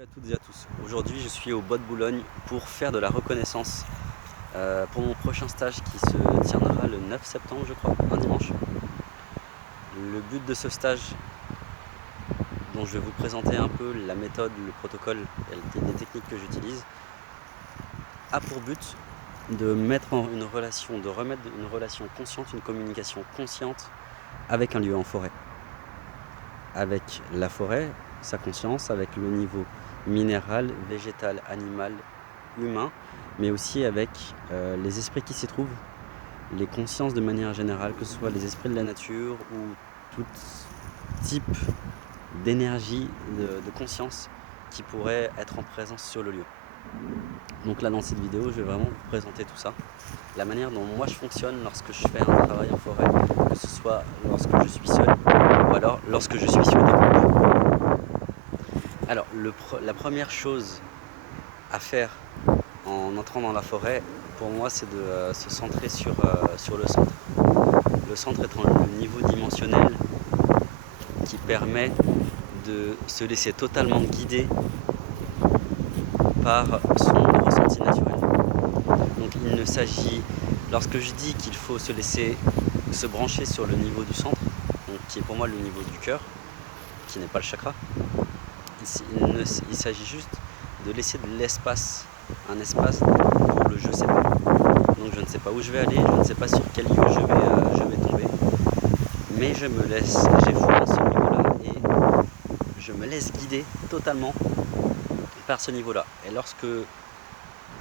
Salut à toutes et à tous. Aujourd'hui, je suis au Bois de Boulogne pour faire de la reconnaissance pour mon prochain stage qui se tiendra le 9 septembre, je crois, un dimanche. Le but de ce stage, dont je vais vous présenter un peu la méthode, le protocole et les techniques que j'utilise, a pour but de mettre en une relation, de remettre une relation consciente, une communication consciente avec un lieu en forêt. Avec la forêt, sa conscience, avec le niveau minéral, végétal, animal, humain, mais aussi avec les esprits qui s'y trouvent, les consciences de manière générale, que ce soit les esprits de la nature ou tout type d'énergie, de conscience qui pourrait être en présence sur le lieu. Donc là, dans cette vidéo, je vais vraiment vous présenter tout ça, la manière dont moi je fonctionne lorsque je fais un travail en forêt, que ce soit lorsque je suis seul ou alors lorsque je suis sur des groupes. Alors, la première chose à faire en entrant dans la forêt, pour moi, c'est de se centrer sur le centre. Le centre étant le niveau dimensionnel qui permet de se laisser totalement guider par son ressenti naturel. Donc il ne s'agit, lorsque je dis qu'il faut se laisser se brancher sur le niveau du centre, donc qui est pour moi le niveau du cœur, qui n'est pas le chakra, il s'agit juste de laisser de l'espace, un espace pour le je sais pas. Donc je ne sais pas où je vais aller, je ne sais pas sur quel lieu je vais tomber, mais j'ai foi en ce niveau-là et je me laisse guider totalement par ce niveau-là. Et lorsque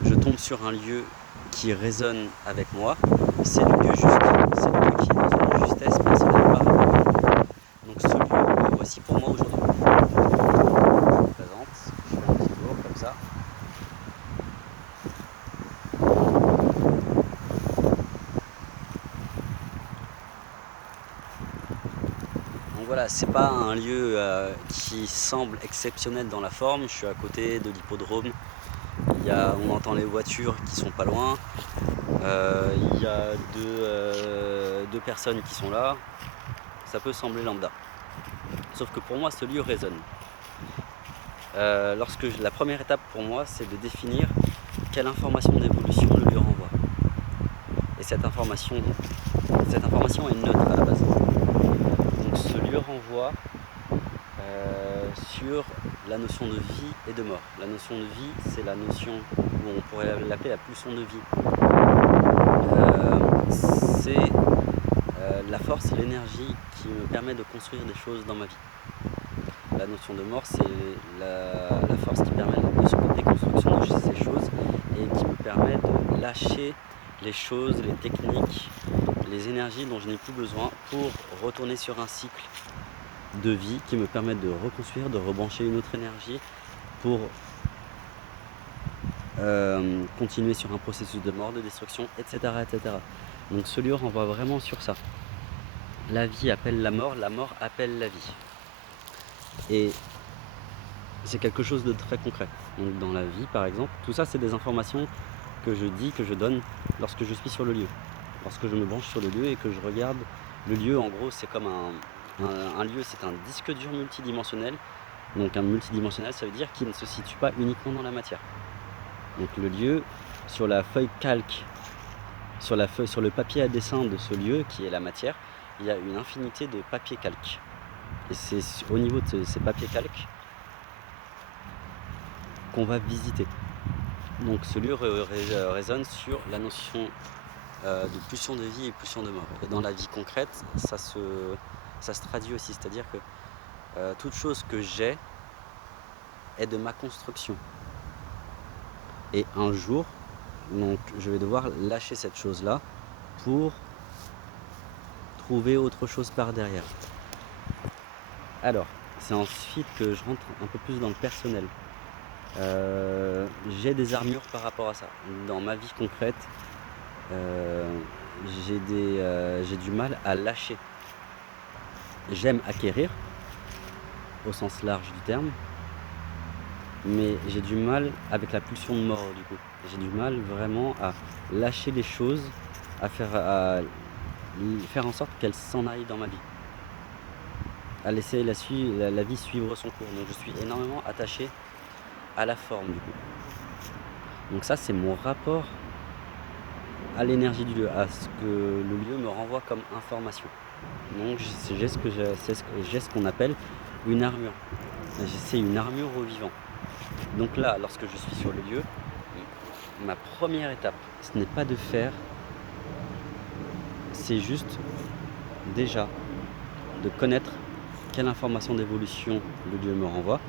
je tombe sur un lieu qui résonne avec moi, c'est le lieu juste, c'est le lieu qui est dans une justesse personnelle par rapport à moi. Donc ce lieu, le voici pour moi aujourd'hui. Je vous présente, je fais un petit tour comme ça. Donc voilà, c'est pas un lieu qui semble exceptionnel dans la forme. Je suis à côté de l'hippodrome. On entend les voitures qui sont pas loin. Il y a deux personnes qui sont là. Ça peut sembler lambda. Sauf que pour moi, ce lieu résonne. La première étape pour moi, c'est de définir quelle information d'évolution le lieu renvoie. Et cette information est neutre à la base. Donc ce lieu renvoie sur la notion de vie et de mort. La notion de vie, c'est la notion, on pourrait l'appeler la pulsion de vie. C'est la force et l'énergie qui me permet de construire des choses dans ma vie. La notion de mort, c'est la force qui permet de déconstruction de ces choses et qui me permet de lâcher les choses, les techniques, les énergies dont je n'ai plus besoin pour retourner sur un cycle de vie qui me permet de reconstruire, de rebrancher une autre énergie pour continuer sur un processus de mort, de destruction, etc., etc. Donc ce lieu renvoie vraiment sur ça. La vie appelle la mort appelle la vie. Et c'est quelque chose de très concret. Donc dans la vie, par exemple, tout ça, c'est des informations que je dis, que je donne lorsque je suis sur le lieu. Lorsque je me branche sur le lieu et que je regarde le lieu, en gros, c'est comme un lieu, c'est un disque dur multidimensionnel. Donc un multidimensionnel, ça veut dire qu'il ne se situe pas uniquement dans la matière. Donc le lieu, sur la feuille calque, sur le papier à dessin de ce lieu, qui est la matière, il y a une infinité de papiers calques. Et c'est au niveau de ces papiers calques qu'on va visiter. Donc ce lieu résonne sur la notion de pulsion de vie et pulsion de mort. Et dans la vie concrète, ça se traduit aussi, c'est-à-dire que toute chose que j'ai est de ma construction. Et un jour, donc, je vais devoir lâcher cette chose-là pour trouver autre chose par derrière. Alors, c'est ensuite que je rentre un peu plus dans le personnel. J'ai des armures par rapport à ça. Dans ma vie concrète, j'ai du mal à lâcher. J'aime acquérir, au sens large du terme, mais j'ai du mal avec la pulsion de mort du coup. J'ai du mal vraiment à lâcher les choses, à faire en sorte qu'elles s'en aillent dans ma vie, à laisser la vie suivre son cours. Donc je suis énormément attaché à la forme du coup. Donc ça c'est mon rapport à l'énergie du lieu, à ce que le lieu me renvoie comme information. Donc j'ai ce qu'on appelle une armure. C'est une armure au vivant. Donc là, lorsque je suis sur le lieu, ma première étape, ce n'est pas de faire, c'est juste déjà de connaître quelle information d'évolution le lieu me renvoie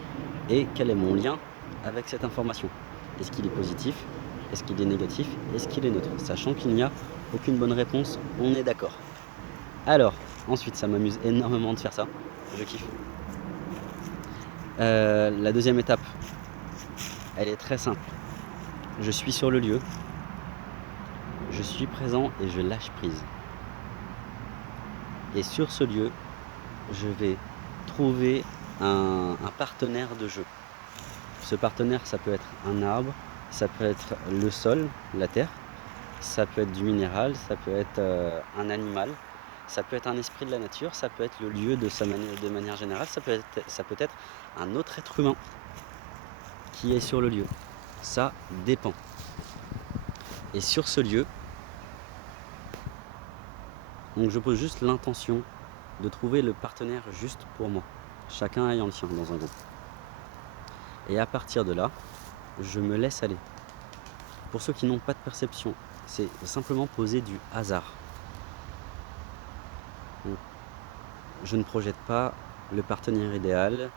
et quel est mon lien avec cette information. Est-ce qu'il est positif? Est-ce qu'il est négatif? Est-ce qu'il est neutre? Sachant qu'il n'y a aucune bonne réponse, on est d'accord. Alors, ensuite, ça m'amuse énormément de faire ça. Je kiffe. La deuxième étape, elle est très simple. Je suis sur le lieu, je suis présent et je lâche prise. Et sur ce lieu, je vais trouver un partenaire de jeu. Ce partenaire, ça peut être un arbre, ça peut être le sol, la terre, ça peut être du minéral, ça peut être un animal, ça peut être un esprit de la nature, ça peut être le lieu de manière générale, ça peut être un autre être humain qui est sur le lieu. Ça dépend. Et sur ce lieu, donc je pose juste l'intention de trouver le partenaire juste pour moi, chacun ayant le sien dans un groupe. Et à partir de là, je me laisse aller. Pour ceux qui n'ont pas de perception, c'est simplement poser du hasard. Donc, je ne projette pas le partenaire idéal,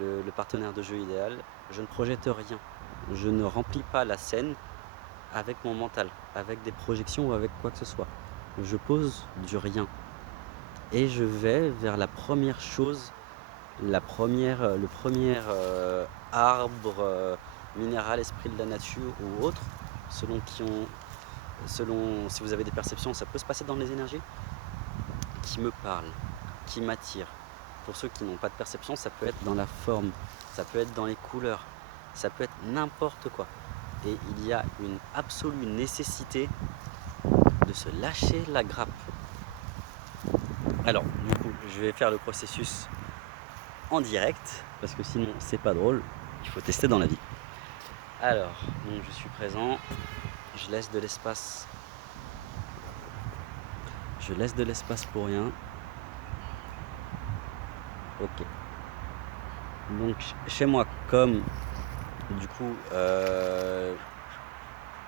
le partenaire de jeu idéal, je ne projette rien. Je ne remplis pas la scène avec mon mental, avec des projections ou avec quoi que ce soit. Je pose du rien. Et je vais vers la première chose, le premier arbre, minéral, esprit de la nature ou autre, selon si vous avez des perceptions, ça peut se passer dans les énergies, qui me parle, qui m'attire. Pour ceux qui n'ont pas de perception, ça peut être dans la forme, ça peut être dans les couleurs, ça peut être n'importe quoi. Et il y a une absolue nécessité de se lâcher la grappe. Alors, du coup, je vais faire le processus en direct, parce que sinon c'est pas drôle, il faut tester dans la vie. Alors, donc je suis présent, je laisse de l'espace. Je laisse de l'espace pour rien. Ok. Donc chez moi, comme du coup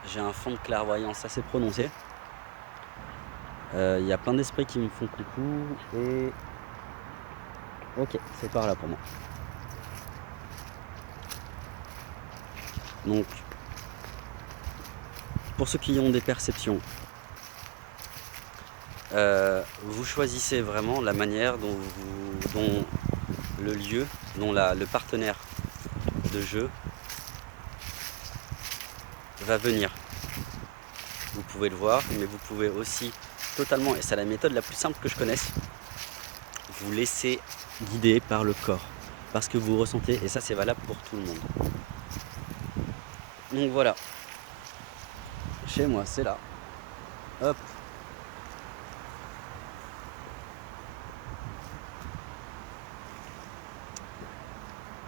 j'ai un fond de clairvoyance assez prononcé, il y a plein d'esprits qui me font coucou et ok, c'est par là pour moi. Donc pour ceux qui ont des perceptions, vous choisissez vraiment la manière dont le lieu, dont le partenaire de jeu va venir. Vous pouvez le voir, mais vous pouvez aussi totalement, et c'est la méthode la plus simple que je connaisse, vous laisser guider par le corps, parce que vous ressentez, et ça c'est valable pour tout le monde. Donc voilà, chez moi c'est là, hop.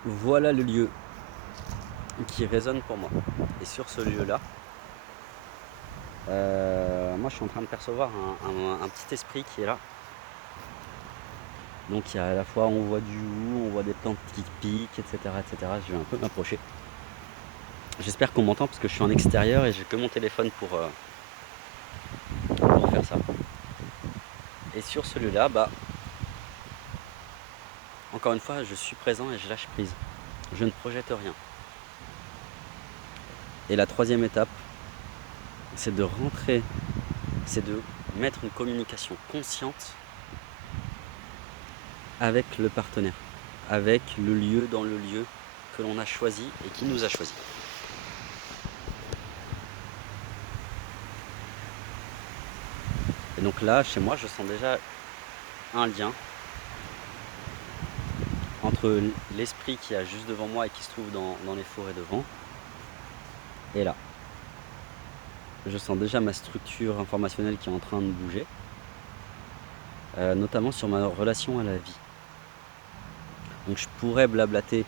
Voilà le lieu qui résonne pour moi. Et sur ce lieu-là, moi je suis en train de percevoir un petit esprit qui est là. Donc il y a à la fois on voit du hou, on voit des plantes qui piquent, etc., etc. Je vais un peu m'approcher. J'espère qu'on m'entend parce que je suis en extérieur et j'ai que mon téléphone pour faire ça. Et sur ce lieu-là, encore une fois, je suis présent et je lâche prise. Je ne projette rien. Et la troisième étape, c'est de rentrer, c'est de mettre une communication consciente avec le partenaire, avec le lieu dans le lieu que l'on a choisi et qui nous a choisi. Et donc là, chez moi, je sens déjà un lien entre l'esprit qui est juste devant moi et qui se trouve dans les forêts devant, et là. Je sens déjà ma structure informationnelle qui est en train de bouger, notamment sur ma relation à la vie. Donc je pourrais blablater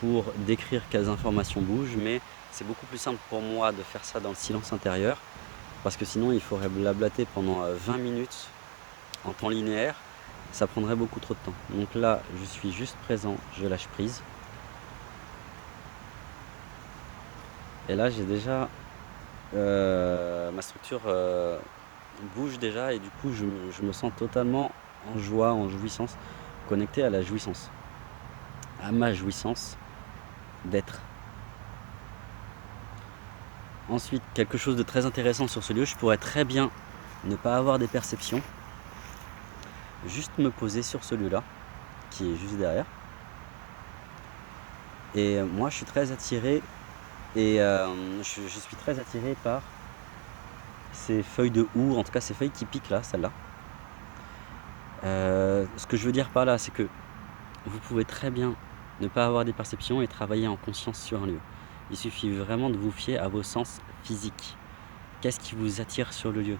pour décrire quelles informations bougent, mais c'est beaucoup plus simple pour moi de faire ça dans le silence intérieur, parce que sinon il faudrait blablater pendant 20 minutes en temps linéaire, ça prendrait beaucoup trop de temps. Donc là, je suis juste présent, je lâche prise. Et là, j'ai déjà ma structure bouge déjà, et du coup, je me sens totalement en joie, en jouissance, connecté à la jouissance, à ma jouissance d'être. Ensuite, quelque chose de très intéressant sur ce lieu, je pourrais très bien ne pas avoir des perceptions, juste me poser sur ce lieu-là, qui est juste derrière. Et moi, je suis très attiré, et je suis très attiré par ces feuilles de houx, en tout cas ces feuilles qui piquent là, celle-là. Ce que je veux dire par là, c'est que vous pouvez très bien ne pas avoir des perceptions et travailler en conscience sur un lieu. Il suffit vraiment de vous fier à vos sens physiques. Qu'est-ce qui vous attire sur le lieu?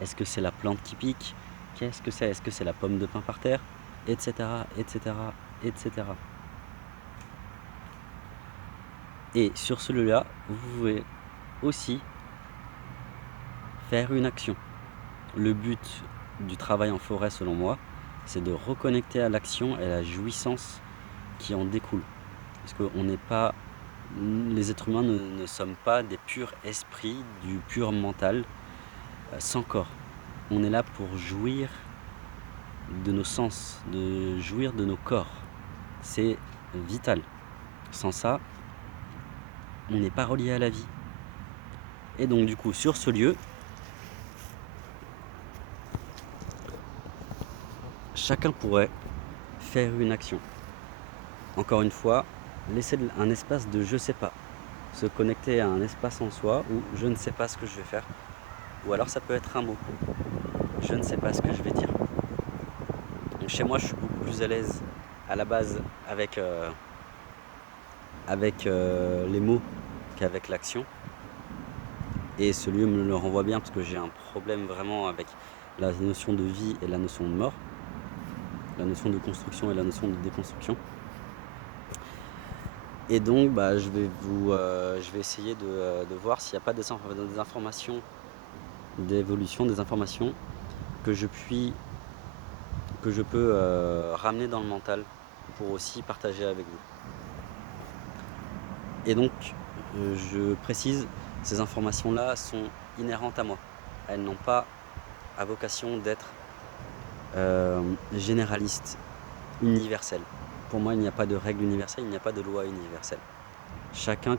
Est-ce que c'est la plante qui pique? Qu'est-ce que c'est? Est-ce que c'est la pomme de pin par terre? Etc, etc, etc. Et sur ce lieu-là, vous pouvez aussi faire une action. Le but du travail en forêt, selon moi, c'est de reconnecter à l'action et à la jouissance qui en découle. Parce qu'on n'est pas, les êtres humains ne sommes pas des purs esprits, du pur mental, sans corps. On est là pour jouir de nos sens, de jouir de nos corps. C'est vital. Sans ça, on n'est pas relié à la vie. Et donc du coup, sur ce lieu, chacun pourrait faire une action. Encore une fois, laisser un espace de je sais pas. Se connecter à un espace en soi où je ne sais pas ce que je vais faire. Ou alors ça peut être un mot. Je ne sais pas ce que je vais dire. Donc chez moi, je suis beaucoup plus à l'aise à la base avec les mots qu'avec l'action. Et ce lieu me le renvoie bien parce que j'ai un problème vraiment avec la notion de vie et la notion de mort. La notion de construction et la notion de déconstruction. Et donc je vais essayer de voir s'il n'y a pas des informations d'évolution, des informations que je peux ramener dans le mental pour aussi partager avec vous. Et donc, je précise, ces informations-là sont inhérentes à moi. Elles n'ont pas à vocation d'être généralistes, universelles. Pour moi, il n'y a pas de règle universelle, il n'y a pas de loi universelle. Chacun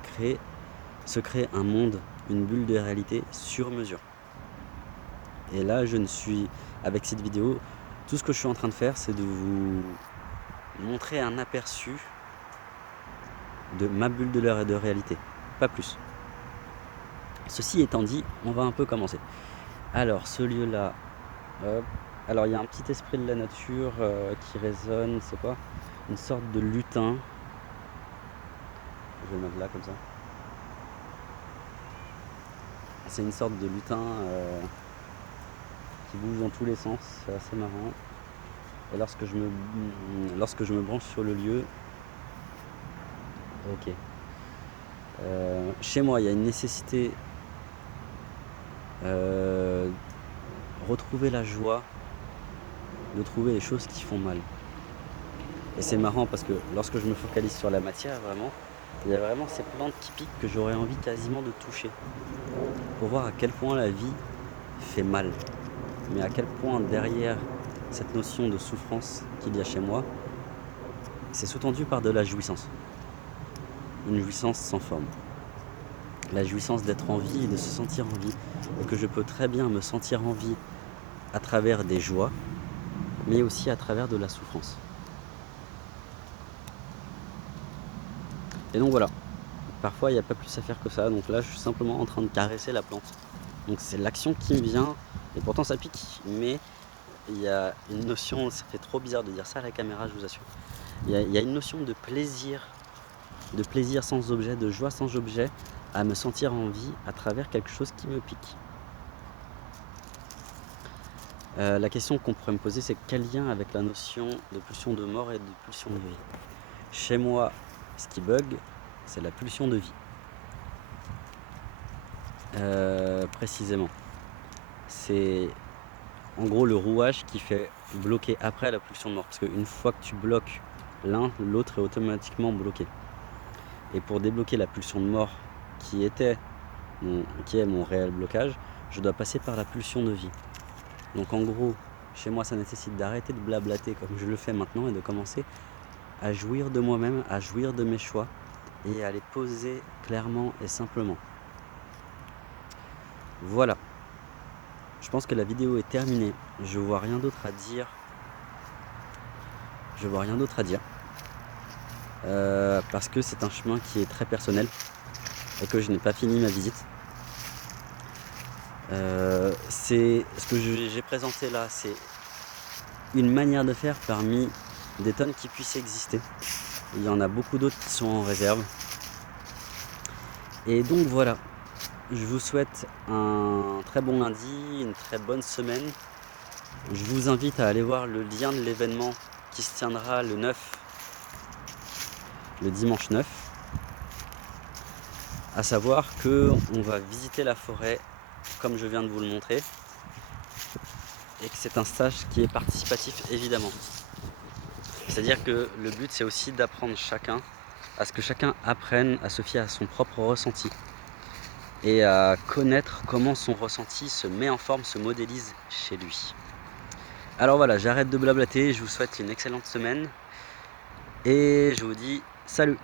se crée un monde, une bulle de réalité sur mesure. Et là, avec cette vidéo, tout ce que je suis en train de faire, c'est de vous montrer un aperçu de ma bulle de réalité, pas plus. Ceci étant dit, on va un peu commencer. Alors, ce lieu-là, alors il y a un petit esprit de la nature qui résonne, c'est quoi? Une sorte de lutin. Je vais le mettre là comme ça. C'est une sorte de lutin qui bouge dans tous les sens, c'est assez marrant. Et lorsque je me branche sur le lieu, ok. Chez moi, il y a une nécessité retrouver la joie de trouver les choses qui font mal. Et c'est marrant parce que lorsque je me focalise sur la matière, vraiment, il y a vraiment ces plantes qui piquent que j'aurais envie quasiment de toucher. Pour voir à quel point la vie fait mal. Mais à quel point derrière cette notion de souffrance qu'il y a chez moi, c'est sous-tendu par de la jouissance. Une jouissance sans forme. La jouissance d'être en vie et de se sentir en vie. Et que je peux très bien me sentir en vie à travers des joies, mais aussi à travers de la souffrance. Et donc voilà, parfois il n'y a pas plus à faire que ça, donc là je suis simplement en train de caresser la plante. Donc c'est l'action qui me vient, et pourtant ça pique, mais il y a une notion, ça fait trop bizarre de dire ça à la caméra, je vous assure. Il y a une notion de plaisir sans objet, de joie sans objet, à me sentir en vie à travers quelque chose qui me pique. La question qu'on pourrait me poser, c'est quel lien avec la notion de pulsion de mort et de pulsion de vie? Chez moi, Ce qui bug, c'est la pulsion de vie. Précisément. C'est en gros le rouage qui fait bloquer après la pulsion de mort. Parce qu'une fois que tu bloques l'un, l'autre est automatiquement bloqué. Et pour débloquer la pulsion de mort qui est mon réel blocage, je dois passer par la pulsion de vie. Donc en gros, chez moi, ça nécessite d'arrêter de blablater comme je le fais maintenant et de commencer à jouir de moi-même, à jouir de mes choix et à les poser clairement et simplement. Voilà. Je pense que la vidéo est terminée. Je vois rien d'autre à dire. Parce que c'est un chemin qui est très personnel et que je n'ai pas fini ma visite. C'est ce que j'ai présenté là, c'est une manière de faire parmi des tonnes qui puissent exister. Il y en a beaucoup d'autres qui sont en réserve. Et donc voilà, je vous souhaite un très bon lundi, une très bonne semaine. Je vous invite à aller voir le lien de l'événement qui se tiendra le dimanche 9. À savoir qu'on va visiter la forêt comme je viens de vous le montrer. Et que c'est un stage qui est participatif évidemment. C'est-à-dire que le but c'est aussi d'apprendre à ce que chacun apprenne à se fier à son propre ressenti et à connaître comment son ressenti se met en forme, se modélise chez lui. Alors voilà, j'arrête de blablater, je vous souhaite une excellente semaine et je vous dis salut!